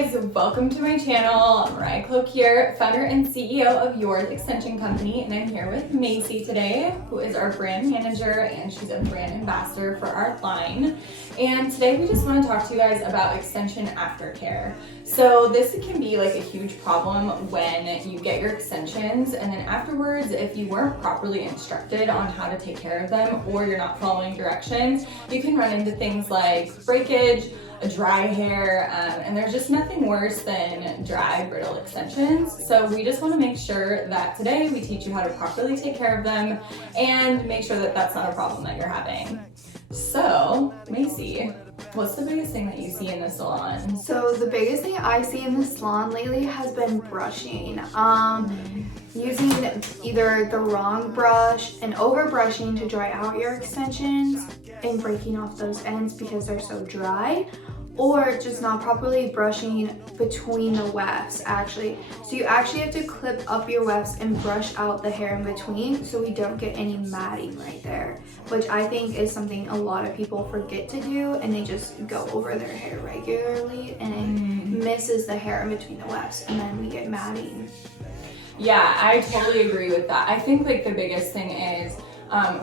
guys, welcome to my channel. Mariah here, founder and CEO of Yours Extension Company, and I'm here with Macy today, who is our brand manager and she's a brand ambassador for our line. And today we just want to talk to you guys about extension aftercare. So this can be like a huge problem when you get your extensions and then afterwards, if you weren't properly instructed on how to take care of them or you're not following directions, you can run into things like breakage, a dry hair, and there's just nothing worse than dry, brittle extensions. So we just want to make sure that today we teach you how to properly take care of them and make sure that that's not a problem that you're having. So, Macy, what's the biggest thing that you see in the salon? So the biggest thing I see in the salon lately has been brushing. Using either the wrong brush and over brushing to dry out your extensions and breaking off those ends because they're so dry, or just not properly brushing between the wefts actually. So you actually have to clip up your wefts and brush out the hair in between so we don't get any matting right there, which I think is something a lot of people forget to do, and they just go over their hair regularly and it misses the hair in between the wefts and then we get matting. Yeah, I totally agree with that. I think like the biggest thing is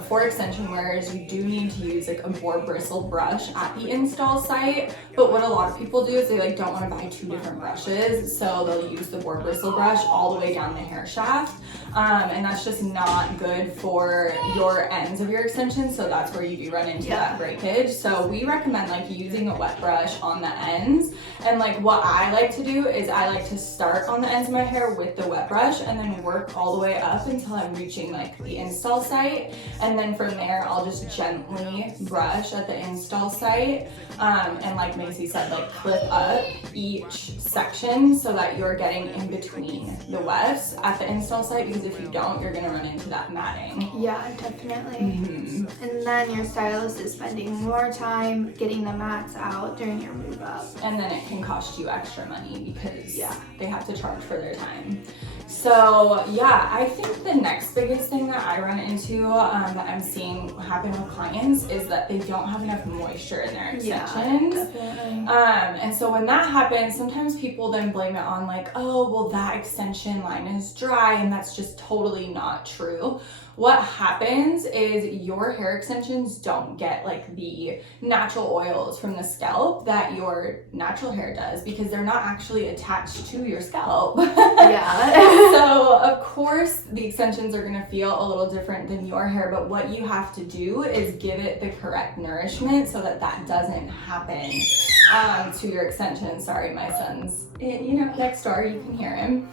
for extension wearers, you do need to use like a boar bristle brush at the install site. But what a lot of people do is they like don't want to buy two different brushes, so they'll use the boar bristle brush all the way down the hair shaft, and that's just not good for your ends of your extension. So that's where you do run into that breakage. So we recommend like using a wet brush on the ends. And like what I like to do is I like to start on the ends of my hair with the wet brush and then work all the way up until I'm reaching like the install site. And then from there, I'll just gently brush at the install site. And like Macy said, like clip up each section so that you're getting in between the wefts at the install site, because if you don't, you're gonna run into that matting. Yeah, definitely. And then your stylist is spending more time getting the mats out during your move up. And then it can cost you extra money because they have to charge for their time. So yeah, I think the next biggest thing that I run into that I'm seeing happen with clients is that they don't have enough moisture in their extensions. Yeah, definitely. And so when that happens, sometimes people then blame it on like, oh, well that extension line is dry, and that's just totally not true. What happens is your hair extensions don't get like the natural oils from the scalp that your natural hair does because they're not actually attached to your scalp. So of course the extensions are gonna feel a little different than your hair, but what you have to do is give it the correct nourishment so that that doesn't happen to your extensions. Sorry, my son's, next door, you can hear him.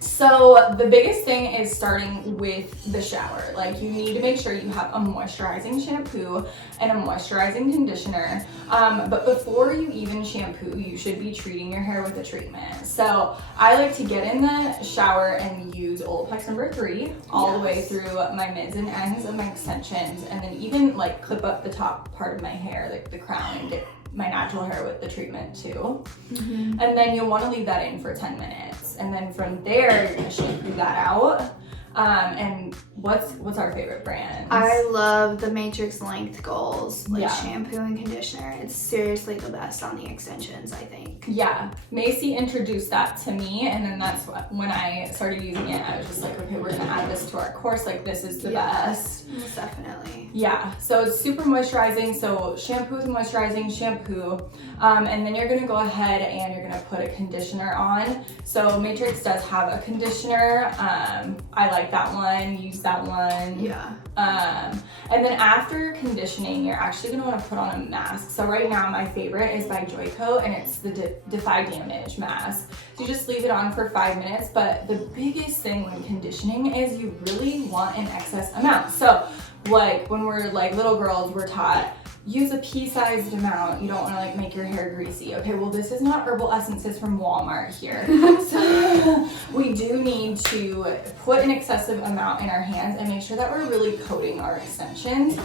So the biggest thing is starting with the shower. Like you need to make sure you have a moisturizing shampoo and a moisturizing conditioner. But before you even shampoo, you should be treating your hair with a treatment. So I like to get in the shower and use Olaplex number 3 all the way through my mids and ends of my extensions, and then even like clip up the top part of my hair, like the crown, and get my natural hair with the treatment too. And then you'll want to leave that in for 10 minutes. And then from there, you're gonna shampoo that out. And what's our favorite brand? I love the Matrix Length Goals, shampoo and conditioner. It's seriously the best on the extensions, I think. Yeah, Macy introduced that to me, and then that's when I started using it. I was just like, okay, we're gonna add this to our course. Like this is the best. Most definitely. Yeah, so it's super moisturizing. So shampoo with moisturizing shampoo. And then you're gonna go ahead and you're gonna put a conditioner on. So Matrix does have a conditioner. I like that one, use that one. And then after conditioning, you're actually gonna wanna put on a mask. So right now my favorite is by Joico, and it's the Defy Damage mask. So you just leave it on for 5 minutes, but the biggest thing when conditioning is you really want an excess amount. So like when we're like little girls, we're taught use a pea-sized amount. You don't want to like make your hair greasy. Okay, well this is not herbal essences from Walmart here. So we do need to put an excessive amount in our hands and make sure that we're really coating our extensions.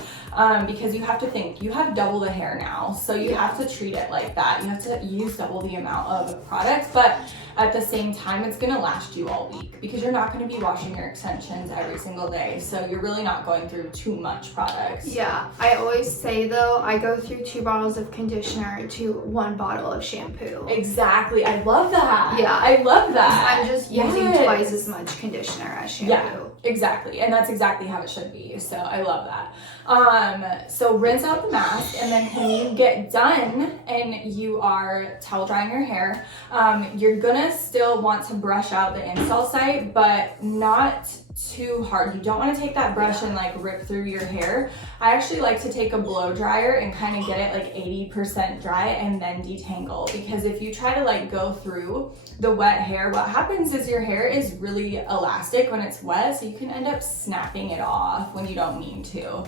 Because you have to think, you have double the hair now, so you have to treat it like that. You have to use double the amount of products, but at the same time, it's gonna last you all week because you're not gonna be washing your extensions every single day. So you're really not going through too much products. Yeah, I always say though, also, I go through 2 bottles of conditioner to 1 bottle of shampoo. Exactly. I love that. Yeah. I love that. I'm just using twice as much conditioner as shampoo. Yeah, exactly. And that's exactly how it should be. So I love that. So rinse out the mask, and then when you get done and you are towel drying your hair, you're gonna still want to brush out the install site, but not too hard. You don't want to take that brush and like rip through your hair. I actually like to take a blow dryer and kind of get it like 80% dry and then detangle, because if you try to like go through the wet hair, what happens is your hair is really elastic when it's wet, so you can end up snapping it off when you don't mean to.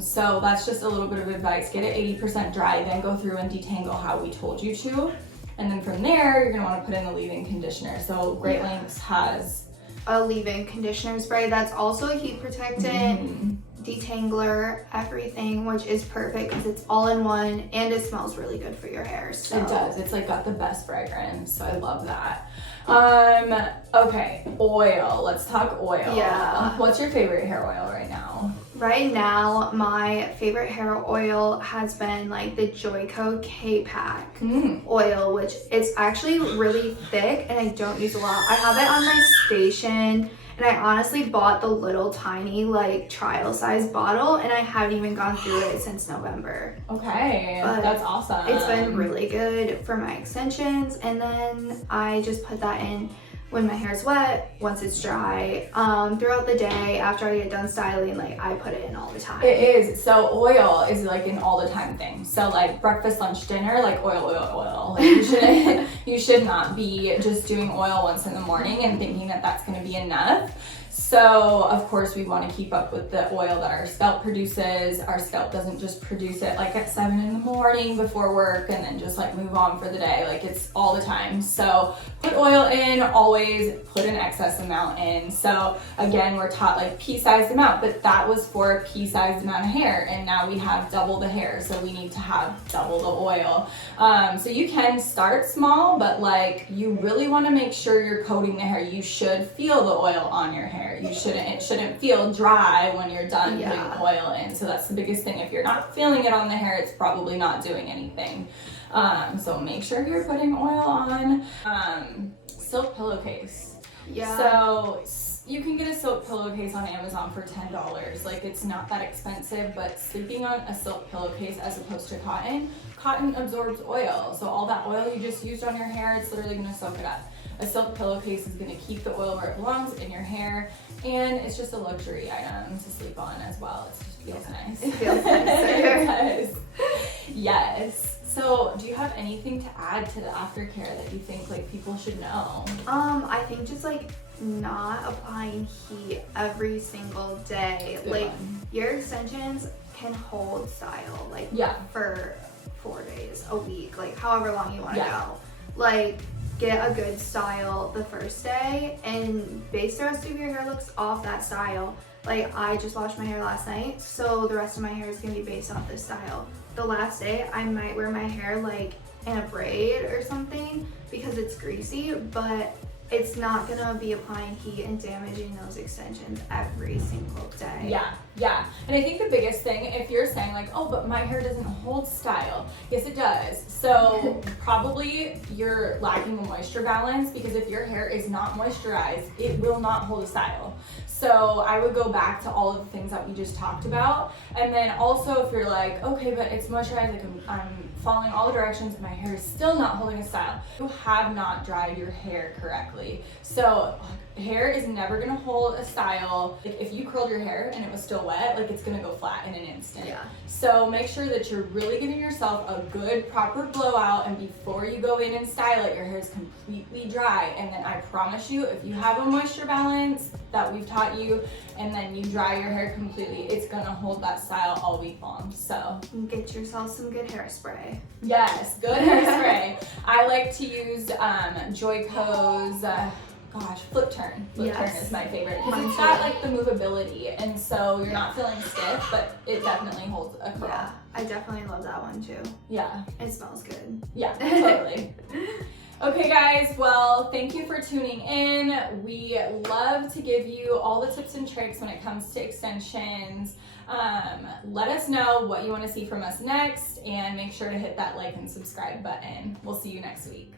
So that's just a little bit of advice. Get it 80% dry, then go through and detangle how we told you to. And then from there, you're gonna want to put in the leave-in conditioner. So Great Lengths has a leave-in conditioner spray that's also a heat protectant, detangler, everything, which is perfect because it's all in one and it smells really good for your hair. So it does. It's like got the best fragrance, so I love that. Okay, oil. Let's talk oil. Yeah. What's your favorite hair oil right now? Right now, my favorite hair oil has been like the Joico K-Pack oil, which is actually really thick and I don't use a lot. I have it on my station, and I honestly bought the little tiny like trial size bottle, and I haven't even gone through it since November. Okay, But that's awesome. It's been really good for my extensions, and then I just put that in when my hair's wet, once it's dry, throughout the day, after I get done styling, like I put it in all the time. It is. So oil is like an all the time thing. So like breakfast, lunch, dinner, like oil. Like you should not be just doing oil once in the morning and thinking that that's going to be enough. So of course we want to keep up with the oil that our scalp produces. Our scalp doesn't just produce it like at 7 in the morning before work and then just like move on for the day. Like it's all the time. So put oil in, always put an excess amount in. So again, we're taught like pea-sized amount, but that was for a pea-sized amount of hair, and now we have double the hair, so we need to have double the oil. So you can start small, but like you really want to make sure you're coating the hair. You should feel the oil on your hair. It shouldn't feel dry when you're done putting oil in. So that's the biggest thing. If you're not feeling it on the hair, it's probably not doing anything. So make sure you're putting oil on. Silk pillowcase. Yeah. So you can get a silk pillowcase on Amazon for $10. Like it's not that expensive, but sleeping on a silk pillowcase as opposed to cotton absorbs oil. So all that oil you just used on your hair, it's literally gonna soak it up. A silk pillowcase is gonna keep the oil where it belongs, in your hair, and it's just a luxury item to sleep on as well. It just feels nice. It feels nice. It does. Yes. So do you have anything to add to the aftercare that you think like people should know? I think just like not applying heat every single day. Like your extensions can hold style like for 4 days, a week, like however long you want to go. Like get a good style the first day and base the rest of your hair looks off that style. Like I just washed my hair last night, so the rest of my hair is gonna be based off this style. The last day I might wear my hair like in a braid or something because it's greasy, but it's not gonna be applying heat and damaging those extensions every single day. Yeah. And I think the biggest thing, if you're saying like, oh, but my hair doesn't hold style. Yes, it does. So probably you're lacking a moisture balance, because if your hair is not moisturized, it will not hold a style. So I would go back to all of the things that we just talked about. And then also if you're like, okay, but it's moisturized, like I'm following all the directions and my hair is still not holding a style, you have not dried your hair correctly. So hair is never gonna hold a style. Like if you curled your hair and it was still wet, like it's gonna go flat in an instant. So make sure that you're really giving yourself a good proper blowout, and before you go in and style it, your hair is completely dry. And then I promise you, if you have a moisture balance that we've taught you, and then you dry your hair completely, it's gonna hold that style all week long. So get yourself some good hairspray. Yes, good hairspray. I like to use Joico's Flip Turn. Flip Turn is my favorite, because it's got like the movability, and so you're not feeling stiff, but it definitely holds a curl. Yeah, I definitely love that one too. Yeah. It smells good. Yeah, totally. Okay guys, well, thank you for tuning in. We love to give you all the tips and tricks when it comes to extensions. Let us know what you want to see from us next, and make sure to hit that like and subscribe button. We'll see you next week.